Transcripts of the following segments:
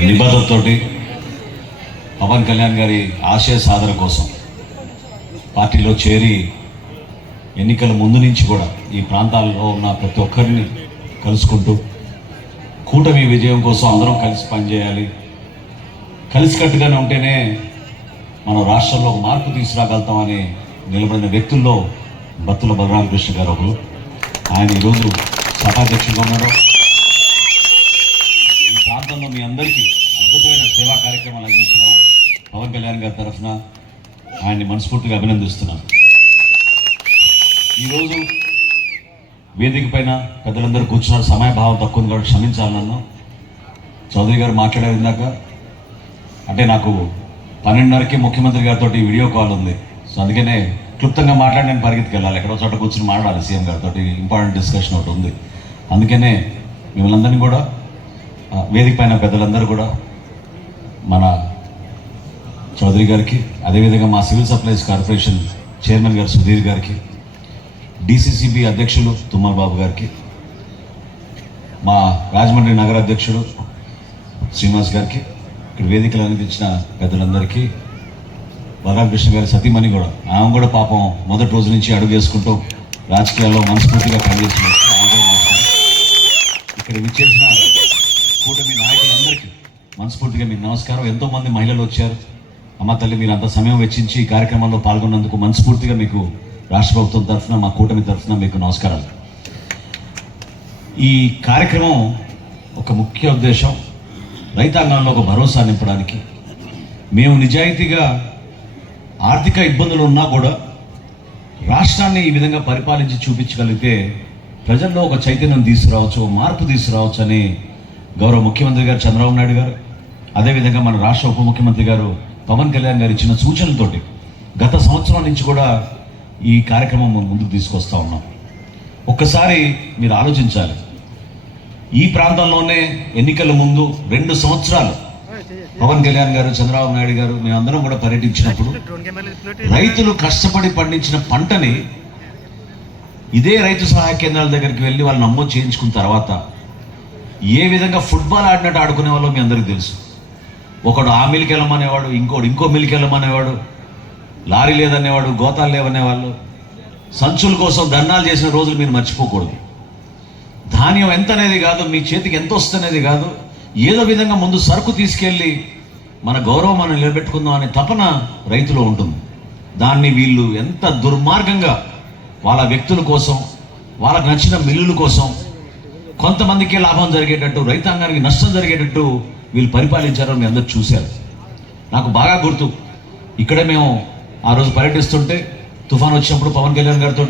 నిబద్ధతతోటి పవన్ కళ్యాణ్ గారి ఆశయ సాధన కోసం పార్టీలో చేరి ఎన్నికల ముందు నుంచి కూడా ఈ ప్రాంతాల్లో ఉన్న ప్రతి ఒక్కరిని కలుసుకుంటూ కూటమి విజయం కోసం అందరం కలిసి పనిచేయాలి. కలిసికట్టుగానే ఉంటేనే మనం రాష్ట్రంలో ఒక మార్పు తీసుకురాగలుగుతామని నిలబడిన వ్యక్తుల్లో బత్తుల బలరామకృష్ణ గారు ఒకరు. ఆయన ఈరోజు సభాధ్యక్షులుగా ఉన్నారు. ప్రాంతంలో మీ అందరికీ అద్భుతమైన సేవా కార్యక్రమాలు అందించిన పవన్ కళ్యాణ్ గారి తరఫున ఆయన్ని మనస్ఫూర్తిగా అభినందిస్తున్నాను. ఈరోజు వేదిక పైన పెద్దలందరూ కూర్చున్నారు. సమయభావం తక్కువ ఉంది కాబట్టి క్షమించాలి నన్ను చౌదరి గారు మాట్లాడే ఇందాక. అంటే నాకు పన్నెండున్నరకి ముఖ్యమంత్రి గారితో వీడియో కాల్ ఉంది. సో అందుకనే క్లుప్తంగా మాట్లాడి నేను పరిగెత్తికి వెళ్ళాలి. ఎక్కడో చోట కూర్చుని మాట్లాడాలి. సీఎం గారితో ఇంపార్టెంట్ డిస్కషన్ ఒకటి ఉంది. అందుకనే మిమ్మల్ని అందరినీ కూడా వేదిక పైన పెద్దలందరూ కూడా మన చౌదరి గారికి అదేవిధంగా మా సివిల్ సప్లైస్ కార్పొరేషన్ చైర్మన్ గారు సుధీర్ గారికి డిసిసిబి అధ్యక్షులు తుమ్మల బాబు గారికి మా రాజమండ్రి నగర అధ్యక్షుడు శ్రీనివాస్ గారికి ఇక్కడ వేదికలు అందించిన పెద్దలందరికీ బలరామకృష్ణ గారి సతీమణి కూడా ఆమె కూడా పాపం మొదటి రోజు నుంచి అడుగు వేసుకుంటూ రాజకీయాల్లో మనస్ఫూర్తిగా పనిచేసిన ఇక్కడ విచ్చేసిన కూటమి నాయకులందరికీ మనస్ఫూర్తిగా మీకు నమస్కారం. ఎంతో మంది మహిళలు వచ్చారు. అమ్మ తల్లి మీరు అంత సమయం వెచ్చించి ఈ కార్యక్రమంలో పాల్గొన్నందుకు మనస్ఫూర్తిగా మీకు రాష్ట్ర ప్రభుత్వం తరఫున మా కూటమి తరఫున మీకు నమస్కారాలు. ఈ కార్యక్రమం ఒక ముఖ్య ఉద్దేశం. రైతాంగంలో ఒక భరోసా నింపడానికి. మేము నిజాయితీగా ఆర్థిక ఇబ్బందులు ఉన్నా కూడా రాష్ట్రాన్ని ఈ విధంగా పరిపాలించి చూపించగలిగితే ప్రజల్లో ఒక చైతన్యం తీసుకురావచ్చు మార్పు తీసుకురావచ్చు అని గౌరవ ముఖ్యమంత్రి గారు చంద్రబాబు నాయుడు గారు అదేవిధంగా మన రాష్ట్ర ఉప ముఖ్యమంత్రి గారు పవన్ కళ్యాణ్ గారు ఇచ్చిన సూచనలతోటి గత సంవత్సరం నుంచి కూడా ఈ కార్యక్రమం ముందుకు తీసుకొస్తా ఉన్నాం. ఒక్కసారి మీరు ఆలోచించాలి. ఈ ప్రాంతంలోనే ఎన్నికల ముందు రెండు సంవత్సరాలు పవన్ కళ్యాణ్ గారు చంద్రబాబు నాయుడు గారు మేమందరం కూడా పర్యటించినప్పుడు రైతులు కష్టపడి పండించిన పంటని ఇదే రైతు సహాయ కేంద్రాల దగ్గరికి వెళ్ళి వాళ్ళు నమోదు చేయించుకున్న తర్వాత ఏ విధంగా ఫుట్బాల్ ఆడినట్టు ఆడుకునే వాళ్ళు మీ అందరికీ తెలుసు. ఒకడు ఆ మిల్కి వెళ్ళమనేవాడు ఇంకోడు ఇంకో మిల్కి వెళ్ళమనేవాడు లారీ లేదనేవాడు గోతాలు లేవనేవాళ్ళు సంచుల కోసం దండాలు చేసిన రోజులు మీరు మర్చిపోకూడదు. ధాన్యం ఎంత అనేది కాదు మీ చేతికి ఎంత వస్తున్నది కాదు ఏదో విధంగా ముందు సరుకు తీసుకెళ్ళి మన గౌరవం మనం నిలబెట్టుకుందాం అనే తపన రైతులో ఉంటుంది. దాన్ని వీళ్ళు ఎంత దుర్మార్గంగా వాళ్ళ వ్యక్తుల కోసం వాళ్ళకు నచ్చిన మిల్లుల కోసం కొంతమందికి లాభం జరిగేటట్టు రైతాంగానికి నష్టం జరిగేటట్టు వీళ్ళు పరిపాలించారో మీ అందరు చూశారు. నాకు బాగా గుర్తు. ఇక్కడే మేము ఆ రోజు పర్యటిస్తుంటే తుఫాన్ వచ్చినప్పుడు పవన్ కళ్యాణ్ గారితో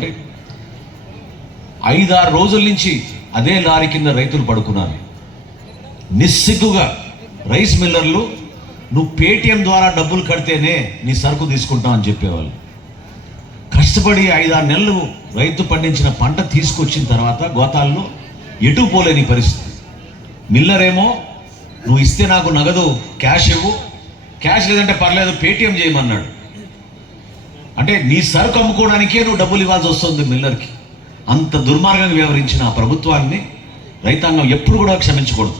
ఐదారు రోజుల నుంచి అదే లారీ కింద రైతులు పడుకున్నారు. నిస్సిగ్గుగా రైస్ మిల్లర్లు నువ్వు పేటిఎం ద్వారా డబ్బులు కడితేనే నీ సరుకు తీసుకుంటావు అని చెప్పేవాళ్ళు. కష్టపడి ఐదారు నెలలు రైతు పండించిన పంట తీసుకొచ్చిన తర్వాత గోతాల్లో ఎటు పోలేని పరిస్థితి. మిల్లర్ ఏమో నువ్వు ఇస్తే నాకు నగదు క్యాష్ ఇవ్వు. క్యాష్ లేదంటే పర్లేదు పేటిఎం చేయమన్నాడు. అంటే నీ సరుకు అమ్ముకోవడానికే నువ్వు డబ్బులు ఇవ్వాల్సి వస్తుంది మిల్లర్కి. అంత దుర్మార్గంగా వ్యవహరించిన ఆ ప్రభుత్వాన్ని రైతాంగం ఎప్పుడు కూడా క్షమించకూడదు.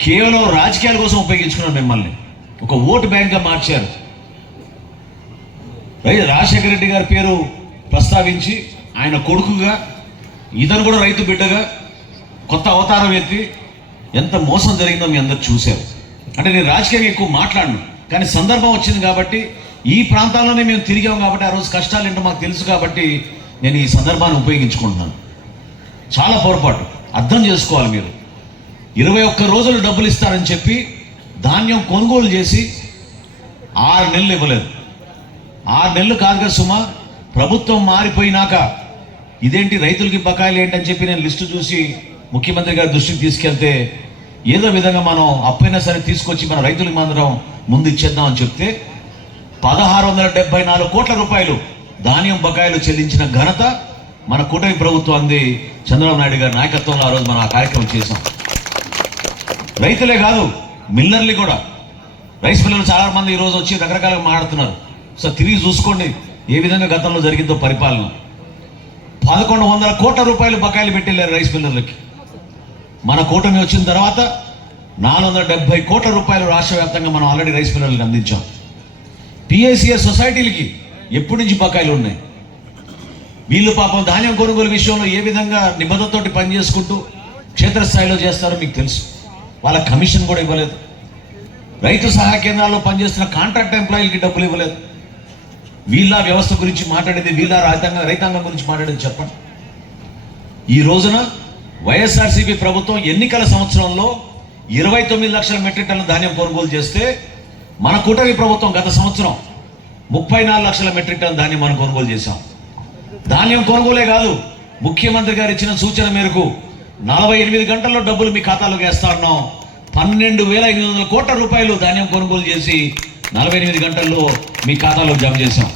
కేవలం రాజకీయాల కోసం ఉపయోగించుకున్నారు మిమ్మల్ని. ఒక ఓటు బ్యాంక్గా మార్చారు. రై రాజశేఖర రెడ్డి గారి పేరు ప్రస్తావించి ఆయన కొడుకుగా ఇతను కూడా రైతు బిడ్డగా కొత్త అవతారం ఎత్తి ఎంత మోసం జరిగిందో మీ అందరు చూశారు. అంటే నేను రాజకీయంగా ఎక్కువ మాట్లాడను కానీ సందర్భం వచ్చింది కాబట్టి ఈ ప్రాంతాల్లోనే మేము తిరిగాం కాబట్టి ఆ రోజు కష్టాలు ఏంటో మాకు తెలుసు కాబట్టి నేను ఈ సందర్భాన్ని ఉపయోగించుకుంటున్నాను. చాలా పొరపాటు అర్థం చేసుకోవాలి మీరు. ఇరవై ఒక్క రోజులు డబ్బులు ఇస్తారని చెప్పి ధాన్యం కొనుగోలు చేసి ఆరు నెలలు ఇవ్వలేదు. ఆరు నెలలు కాదుగా సుమ సుమా ప్రభుత్వం మారిపోయినాక ఇదేంటి రైతులకి బకాయిలు ఏంటని చెప్పి నేను లిస్టు చూసి ముఖ్యమంత్రి గారి దృష్టికి తీసుకెళ్తే ఏదో విధంగా మనం అప్పైనా సరే తీసుకొచ్చి మన రైతులకి మాత్రం ముందు ఇచ్చేద్దాం అని చెప్తే పదహారు వందల డెబ్బై నాలుగు కోట్ల రూపాయలు ధాన్యం బకాయిలు చెల్లించిన ఘనత మన కూటమి ప్రభుత్వాన్ని చంద్రబాబు నాయుడు గారి నాయకత్వంలో ఆ రోజు మనం ఆ కార్యక్రమం చేశాం. రైతులే కాదు మిల్లర్లు కూడా. రైస్ మిల్లర్లు చాలా మంది ఈ రోజు వచ్చి రకరకాలుగా మాట్లాడుతున్నారు. సో తిరిగి చూసుకోండి ఏ విధంగా గతంలో జరిగిందో పరిపాలన. పదకొండు వందల కోట్ల రూపాయలు బకాయిలు పెట్టేళ్ళారు రైస్ మిల్లర్లకి. మన కూటమి వచ్చిన తర్వాత నాలుగు వందల డెబ్బై కోట్ల రూపాయలు రాష్ట్ర వ్యాప్తంగా మనం ఆల్రెడీ రైస్ మిల్లర్లకు అందించాం. పిఏసిఎస్ సొసైటీలకి ఎప్పటి నుంచి బకాయిలు ఉన్నాయి? వీళ్ళు పాపం ధాన్యం కొనుగోలు విషయంలో ఏ విధంగా నిబంధనతోటి పనిచేసుకుంటూ క్షేత్రస్థాయిలో చేస్తారో మీకు తెలుసు. వాళ్ళ కమిషన్ కూడా ఇవ్వలేదు. రైతు సహాయ కేంద్రాల్లో పనిచేస్తున్న కాంట్రాక్ట్ ఎంప్లాయీలకి డబ్బులు ఇవ్వలేదు. వీళ్ళ వ్యవస్థ గురించి మాట్లాడేది వీళ్ళ రాజ్యాంగ రైతాంగం గురించి మాట్లాడేది చెప్పండి. ఈ రోజున వైఎస్ఆర్సీపీ ప్రభుత్వం ఎన్నికల సంవత్సరంలో ఇరవై తొమ్మిది లక్షల మెట్రిక్ టన్నుల ధాన్యం కొనుగోలు చేస్తే మన కూటమి ప్రభుత్వం గత సంవత్సరం ముప్పై నాలుగు లక్షల మెట్రిక్ టన్ ధాన్యం మనం కొనుగోలు చేశాం. ధాన్యం కొనుగోలే కాదు ముఖ్యమంత్రి గారు ఇచ్చిన సూచన మేరకు నలభై ఎనిమిది గంటల్లో డబ్బులు మీ ఖాతాలోకి వేస్తా ఉన్నాం. పన్నెండు వేల ఎనిమిది వందల కోట్ల రూపాయలు ధాన్యం కొనుగోలు చేసి నలభై ఎనిమిది గంటల్లో మీ ఖాతాలో జమ చేశాం.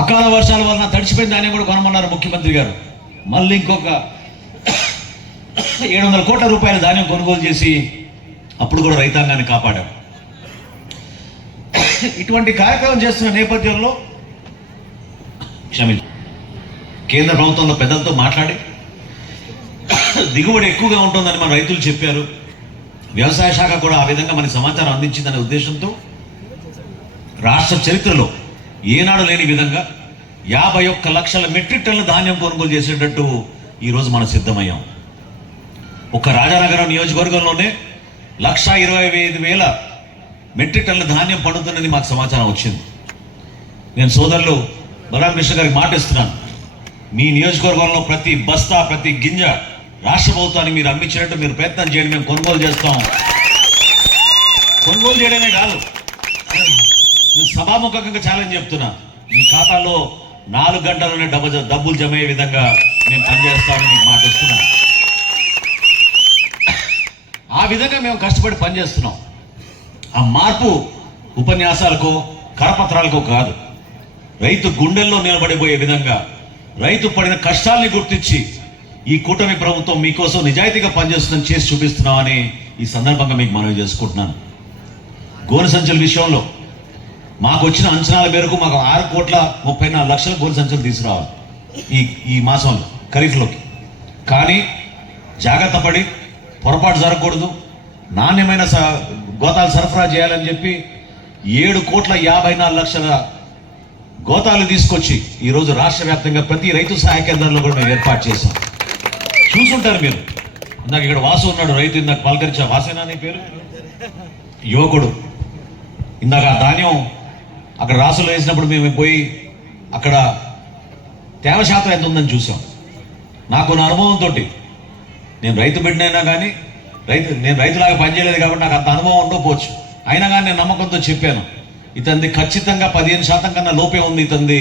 అకాల వర్షాల వలన తడిచిపోయిన దాన్ని కూడా కొనమన్నారు ముఖ్యమంత్రి గారు. మళ్ళీ ఇంకొక ఏడు వందల కోట్ల రూపాయల ధాన్యం కొనుగోలు చేసి అప్పుడు కూడా రైతాంగాన్ని కాపాడాం. ఇటువంటి కార్యక్రమం చేస్తున్న నేపథ్యంలో క్షమి కేంద్ర ప్రభుత్వంలో పెద్దలతో మాట్లాడి దిగుబడి ఎక్కువగా ఉంటుందని మన రైతులు చెప్పారు. వ్యవసాయ శాఖ కూడా ఆ విధంగా మనకి సమాచారం అందించిందనే ఉద్దేశంతో రాష్ట్ర చరిత్రలో ఏనాడు లేని విధంగా యాభై ఒక్క లక్షల మెట్రిక్ టన్ల ధాన్యం కొనుగోలు చేసేటట్టు ఈరోజు మనం సిద్ధమయ్యాం. ఒక్క రాజానగరం నియోజకవర్గంలోనే లక్ష ఇరవై ఐదు వేల మెట్రిక్ టన్ల ధాన్యం పండుతుందని మాకు సమాచారం వచ్చింది. నేను సోదరులు బలరామకృష్ణ గారికి మాట ఇస్తున్నాను మీ నియోజకవర్గంలో ప్రతి బస్తా ప్రతి గింజ రాష్ట్ర ప్రభుత్వానికి మీరు అమ్మించినట్టు మీరు ప్రయత్నం చేయండి మేము కొనుగోలు చేస్తాం. కొనుగోలు చేయడమే కాదు. నేను సభాముఖంగా ఛాలెంజ్ చెప్తున్నా. మీ ఖాతాలో నాలుగు గంటలనే డబ్బు డబ్బులు జమ అయ్యే విధంగా మేము పనిచేస్తామని మీకు మాట ఇస్తున్నా. ఆ విధంగా మేము కష్టపడి పనిచేస్తున్నాం. ఆ మార్పు ఉపన్యాసాలకో కరపత్రాలకో కాదు. రైతు గుండెల్లో నిలబడిపోయే విధంగా రైతు పడిన కష్టాల్ని గుర్తించి ఈ కూటమి ప్రభుత్వం మీకోసం నిజాయితీగా పనిచేస్తుందని చేసి చూపిస్తున్నామని ఈ సందర్భంగా మీకు మనవి చేసుకుంటున్నాను. గోను సంచుల విషయంలో మాకు వచ్చిన అంచనాల మేరకు మాకు ఆరు కోట్ల ముప్పై నాలుగు లక్షల గోను సంచులు తీసుకురావాలి ఈ ఈ మాసంలో ఖరీఫ్లోకి. కానీ జాగ్రత్త పడి పొరపాటు జరగకూడదు. నాణ్యమైన స గోతాలు సరఫరా చేయాలని చెప్పి ఏడు కోట్ల యాభై నాలుగు లక్షల గోతాలు తీసుకొచ్చి ఈరోజు రాష్ట్ర వ్యాప్తంగా ప్రతి రైతు సహాయ కేంద్రంలో కూడా మేము ఏర్పాటు చేశాం. చూసుంటారు మీరు. ఇందాక ఇక్కడ వాసు ఉన్నాడు రైతు ఇందాక పలకరించా వాసేనా నీ పేరు? యువకుడు. ఇందాక ఆ ధాన్యం అక్కడ రాసులు వేసినప్పుడు మేము పోయి అక్కడ తేమ శాతం ఎంత ఉందని చూసాం. నాకు నా అనుభవంతో నేను రైతు బిడ్డనైనా కానీ రైతు నేను రైతులాగా పనిచేయలేదు కాబట్టి నాకు అంత అనుభవం ఉండకపోవచ్చు. అయినా కానీ నేను నమ్మకంతో చెప్పాను. ఇతంది ఖచ్చితంగా పదిహేను శాతం కన్నా లోపే ఉంది ఇతంది.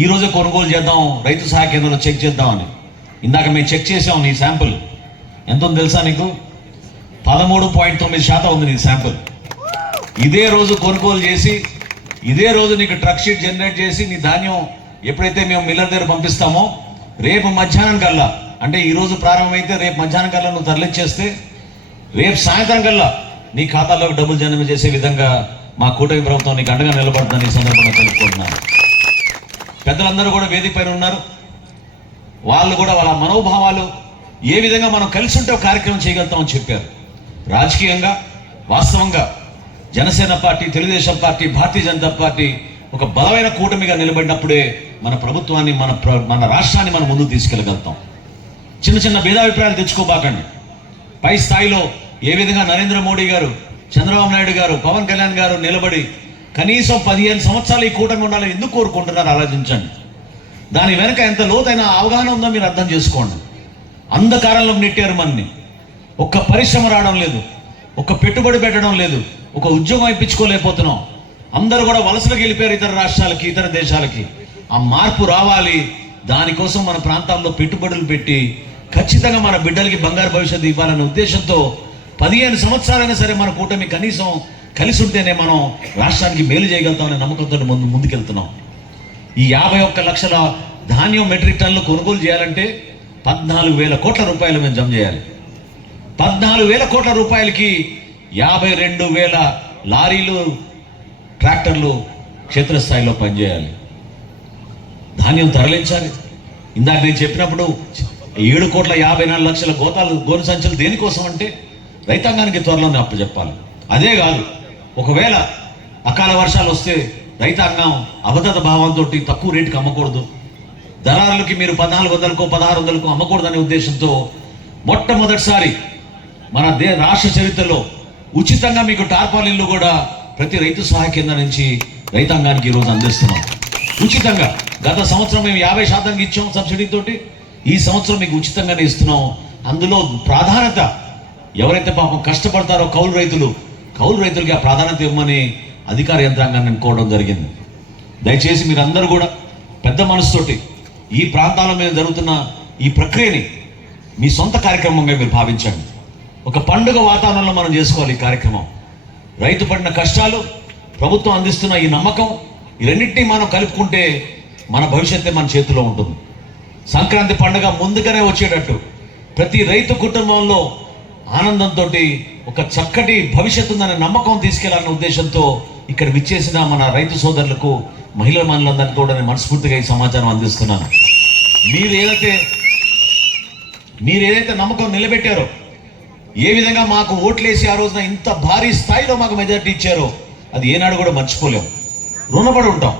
ఈ రోజే కొనుగోలు చేద్దాం రైతు సహాయ కేంద్రంలో చెక్ చేద్దామని. ఇందాక మేము చెక్ చేసాం నీ శాంపుల్. ఎంత ఉంది తెలుసా నీకు? పదమూడు పాయింట్ తొమ్మిది శాతం ఉంది నీ శాంపుల్. ఇదే రోజు కొనుగోలు చేసి ఇదే రోజు నీకు ట్రక్ షీట్ జనరేట్ చేసి నీ ధాన్యం ఎప్పుడైతే మేము మిల్లర్ దగ్గర పంపిస్తామో రేపు మధ్యాహ్నం కల్లా అంటే ఈ రోజు ప్రారంభమైతే రేపు మధ్యాహ్నం కల్లా నువ్వు తరలించేస్తే రేపు సాయంత్రం కల్లా నీ ఖాతాలోకి డబ్బులు జనమ చేసే విధంగా మా కూటమి ప్రభుత్వం నీకు అండగా నిలబడుతుందని ఈ సందర్భంగా తెలుపుకుంటున్నాను. పెద్దలందరూ కూడా వేదిక పైన ఉన్నారు. వాళ్ళు కూడా వాళ్ళ మనోభావాలు ఏ విధంగా మనం కలిసి ఉంటే కార్యక్రమం చేయగలుగుతామని చెప్పారు. రాజకీయంగా వాస్తవంగా Janasena party Telugu Desam party Bharatiya Janata party ఒక బలమైన కూటమిగా నిలబడినప్పుడే మన ప్రభుత్వాన్ని మన ప్ర- మన రాష్ట్రాన్ని మనం ముందుకు తీసుకెళ్ళగలుగుతాం. చిన్న చిన్న భేదాభిప్రాయాలు తెచ్చుకోబాకండి. పై స్థాయిలో ఏ విధంగా నరేంద్ర మోడీ గారు చంద్రబాబు నాయుడు గారు పవన్ కళ్యాణ్ గారు నిలబడి కనీసం పదిహేను సంవత్సరాలు ఈ కూటమి ఉండాలని ఎందుకు కోరుకుంటున్నారు ఆలోచించండి. దాని వెనక ఎంత లోతైన అవగాహన ఉందో మీరు అర్థం చేసుకోండి. అంధకారంలో నెట్టారు మనని. ఒక్క పరిశ్రమ రావడం లేదు. ఒక్క పెట్టుబడి పెట్టడం లేదు. ఒక ఉద్యోగం ఇప్పించుకోలేకపోతున్నాం. అందరూ కూడా వలసలకు వెళ్ళిపోయారు ఇతర రాష్ట్రాలకి ఇతర దేశాలకి. ఆ మార్పు రావాలి. దానికోసం మన ప్రాంతాల్లో పెట్టుబడులు పెట్టి ఖచ్చితంగా మన బిడ్డలకి బంగారు భవిష్యత్తు ఇవ్వాలనే ఉద్దేశంతో పదిహేను సంవత్సరాలైనా సరే మన కూటమి కనీసం కలిసి ఉంటేనే మనం రాష్ట్రానికి మేలు చేయగలుగుతామనే నమ్మకంతో ముందు ముందుకెళ్తున్నాం. ఈ యాభై ఒక్క లక్షల ధాన్యం మెట్రిక్ టన్నులు కొనుగోలు చేయాలంటే పద్నాలుగు వేల కోట్ల రూపాయలు మేము జమ చేయాలి. పద్నాలుగు వేల కోట్ల రూపాయలకి యాభై రెండు వేల లారీలు ట్రాక్టర్లు క్షేత్రస్థాయిలో పనిచేయాలి. ధాన్యం తరలించాలి. ఇందాక నేను చెప్పినప్పుడు ఏడు కోట్ల యాభై నాలుగు లక్షల గోతాలు గోను సంచులు దేనికోసం అంటే రైతాంగానికి త్వరలోనే అప్పచెప్పాలి. అదే కాదు ఒకవేళ అకాల వర్షాలు వస్తే రైతాంగం అబద్ధత భావంతో తక్కువ రేటుకి అమ్మకూడదు. దళారులకి మీరు పద్నాలుగు వందలకు పదహారు వందలకు అమ్మకూడదనే ఉద్దేశంతో మొట్టమొదటిసారి మన దే రాష్ట్ర చరిత్రలో ఉచితంగా మీకు టార్పాలిన్లు కూడా ప్రతి రైతు సహాయ కేంద్రం నుంచి రైతాంగానికి ఈరోజు అందిస్తున్నాం. ఉచితంగా గత సంవత్సరం మేము యాభై శాతంకి ఇచ్చాం సబ్సిడీతోటి ఈ సంవత్సరం మీకు ఉచితంగానే ఇస్తున్నాం. అందులో ప్రాధాన్యత ఎవరైతే పాపం కష్టపడతారో కౌలు రైతులు కౌలు రైతులకి ఆ ప్రాధాన్యత ఇవ్వమని అధికార యంత్రాంగాన్ని అనుకోవడం జరిగింది. దయచేసి మీరందరూ కూడా పెద్ద మనసుతోటి ఈ ప్రాంతాల మీద జరుగుతున్న ఈ ప్రక్రియని మీ సొంత కార్యక్రమంగా మీరు భావించండి. ఒక పండుగ వాతావరణంలో మనం చేసుకోవాలి ఈ కార్యక్రమం. రైతు పడిన కష్టాలు ప్రభుత్వం అందిస్తున్న ఈ నమ్మకం ఈ రెండింటినీ మనం కలుపుకుంటే మన భవిష్యత్తే మన చేతిలో ఉంటుంది. సంక్రాంతి పండుగ ముందుగానే వచ్చేటట్టు ప్రతి రైతు కుటుంబంలో ఆనందంతో ఒక చక్కటి భవిష్యత్తు ఉందనే నమ్మకం తీసుకెళ్ళాలన్న ఉద్దేశంతో ఇక్కడ విచ్చేసిన మన రైతు సోదరులకు మహిళా మనులందరికీ కూడా నేను మనస్ఫూర్తిగా ఈ సమాచారం అందిస్తున్నాను. మీరు ఏదైతే మీరు ఏదైతే నమ్మకం నిలబెట్టారో ఏ విధంగా మాకు ఓట్లేసి ఆ రోజున ఇంత భారీ స్థాయిలో మాకు మెజార్టీ ఇచ్చారో అది ఏనాడు కూడా మర్చిపోలేం. రుణపడి ఉంటాం.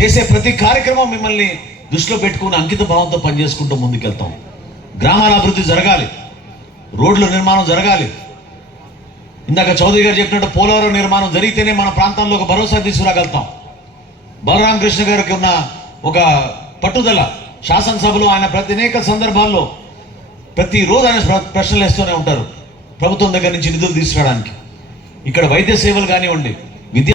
చేసే ప్రతి కార్యక్రమం మిమ్మల్ని దృష్టిలో పెట్టుకుని అంకిత భావంతో పనిచేసుకుంటూ ముందుకెళ్తాం. గ్రామాల అభివృద్ధి జరగాలి. రోడ్ల నిర్మాణం జరగాలి. ఇందాక చౌదరి గారు చెప్పినట్టు పోలవరం నిర్మాణం జరిగితేనే మన ప్రాంతంలో ఒక భరోసా తీసుకురాగలుగుతాం. బలరామకృష్ణ గారికి ఉన్న ఒక పట్టుదల శాసనసభలో ఆయన ప్రతి అనేక సందర్భాల్లో ప్రతిరోజు ఆయన ప్రశ్నలు వేస్తూనే ఉంటారు. ప్రభుత్వం దగ్గర నుంచి నిధులు తీసుకురావడానికి. ఇక్కడ వైద్య సేవలు కానివ్వండి విద్య